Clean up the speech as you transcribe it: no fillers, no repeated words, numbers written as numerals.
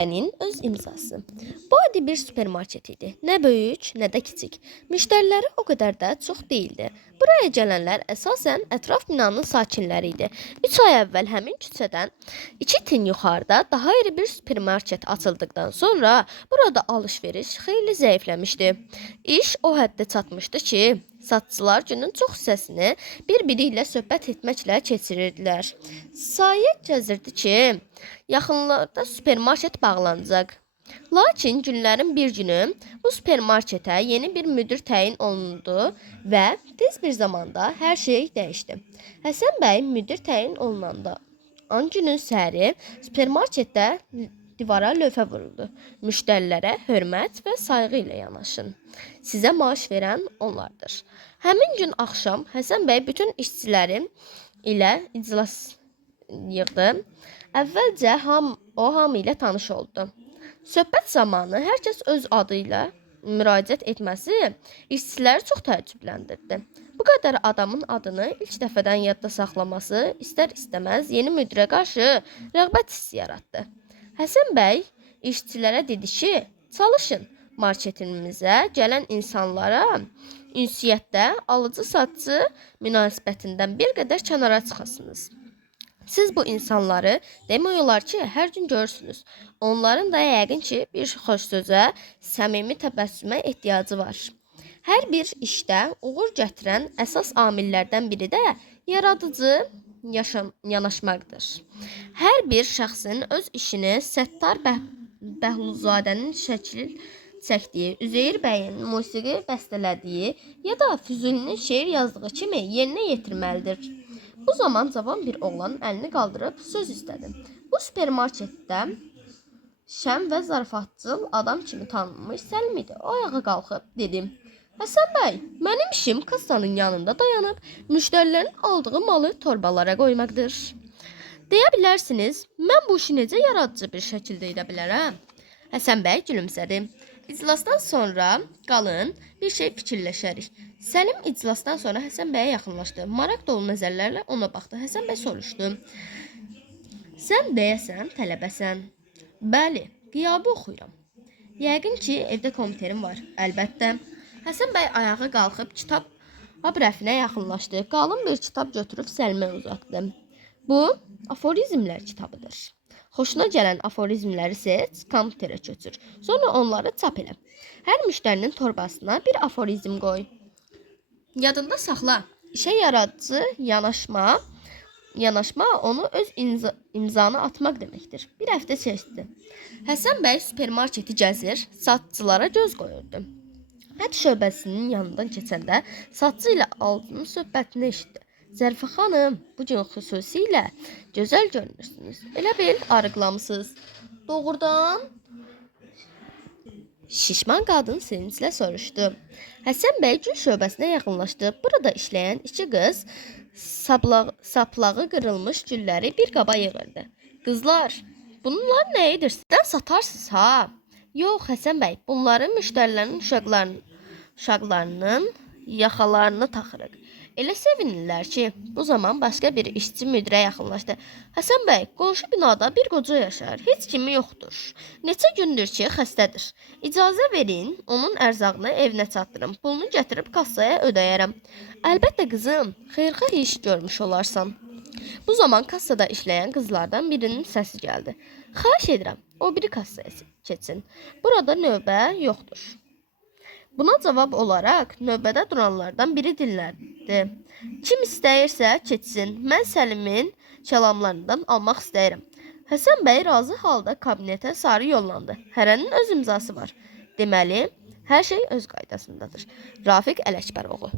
Nin öz imzası. Bu adi bir süpermarket idi. Nə böyük, nə də kiçik. Müştəriləri o qədər də çox değildi. Buraya gələnlər əsasən ətraf binanın sakinləri idi. 3 ay əvvəl həmin küçədən 2 tin yuxarıda daha iri bir süpermarket açıldıqdan sonra burada alış-veriş xeyli zəifləmişdi. İş o həddə çatmışdı ki, satçılar günün çox hissəsini bir-biri ilə söhbət etməklə keçirirdilər. Sayə gəzirdi ki, yaxınlarda süpermarket bağlanacaq. Lakin günlərin bir günü bu süpermarketə yeni bir müdür təyin olundu və tez bir zamanda hər şey dəyişdi. Həsən bəy müdür təyin olunanda günün səhəri süpermarketdə divara lövhə vuruldu. Müştərilərə hörmət və sayğı ilə yanaşın. Sizə maaş verən onlardır. Həmin gün axşam Həsən bəy bütün işçiləri ilə iclas yığdı. Əvvəlcə o hamı ilə tanış oldu. Söhbət zamanı hər kəs öz adı ilə müraciət etməsi işçiləri çox təəccübləndirdi. Bu qədər adamın adını ilk dəfədən yadda saxlaması istər-istəməz yeni müdirə qarşı rəğbət hissi yaratdı. Həsən bəy işçilərə dedi ki, çalışın, marketimizə gələn insanlara ünsiyyətdə alıcı-satçı münasibətindən bir qədər kənara çıxasınız. Siz bu insanları demək olar ki, hər gün görürsünüz. Onların da yəqin ki, bir xoş sözə, səmimi təbəssümə ehtiyacı var. Hər bir işdə uğur gətirən əsas amillərdən biri də yaradıcı yanaşmaqdır. Hər bir şəxsin öz işini Səttar Bəhluzadənin şəkil çəkdiyi, Üzeyir bəyin musiqi bəstələdiyi ya da Füzulinin şeir yazdığı kimi yerinə yetirməlidir. Bu zaman cavan bir oğlan əlini qaldırıb söz istədi. Bu süpermarketdə şən və zarafatcıl adam kimi tanınmış Səlim idi. O ayağa qalxıb dedi: Həsən bəy, mənim işim kassanın yanında dayanıb müştərilərin aldığı malı torbalara qoymaqdır. Deyə bilərsiniz, mən bu işi necə yaradıcı bir şəkildə edə bilərəm? Həsən bəy gülümsədi. İclasdan sonra qalın bir şey fikirləşərik. Səlim iclasdan sonra Həsən bəyə yaxınlaşdı. Maraq dolu nəzərlərlə ona baxdı. Həsən bəy soruşdu. Sən deyəsən tələbəsən. Bəli, qiyabı oxuyuram. Yəqin ki, evdə kompüterim var. Əlbəttə. Həsən bəy ayağa qalxıb kitab rəfinə yaxınlaşdı. Qalın bir kitab götürüb Səlimə uzatdı. Bu, aforizmlər kitabıdır. Xoşuna gələn aforizmləri seç, kompüterə köçür. Sonra onları çap elə. Hər müştərinin torbasına bir aforizm qoy. Yadında saxla, işə yaradıcı yanaşma onu öz imzanı atmaq deməkdir. Bir həftə keçdi. Həsən bəy süpermarketi gəzir, satçılara göz qoyurdu. Ət şöbəsinin yanından keçəndə satçı ilə aldığının söhbətini eşitdi. Zərifə xanım, bu gün xüsusilə gözəl görünürsünüz. Elə bil arıqlamısınız. Doğrudan? Şişman qadın sevinclə soruşdu. Həsən bəy gül şöbəsinə yaxınlaşdı. Burada işləyən iki qız saplağı qırılmış gülləri bir qaba yığırdı. Qızlar, bunlar nə edirsiniz? Sən satarsınız ha? Yox, Həsən bəy, bunları müştərilərin uşaqlarının yaxalarını taxırıq. Elə sevinirlər ki, bu zaman başqa bir işçi müdirə yaxınlaşdı. Həsən bəy, qonşu binada bir qoca yaşar, heç kimi yoxdur. Neçə gündür ki, xəstədir. İcazə verin, onun ərzağını evinə çatdırım, pulunu gətirib kassaya ödəyərəm. Əlbəttə qızım, xeyirxah iş görmüş olarsan. Bu zaman kassada işləyən qızlardan birinin səsi gəldi. Xahiş edirəm, o biri kassaya keçsin. Burada növbə yoxdur. Buna cavab olaraq növbədə duranlardan biri dinlədi. Kim istəyirsə keçsin, mən Səlimin kəlamlarından almaq istəyirəm. Həsən bəy razı halda kabinetə sarı yollandı. Hərənin öz imzası var. Deməli, hər şey öz qaydasındadır. Rafiq Ələkbəroğlu.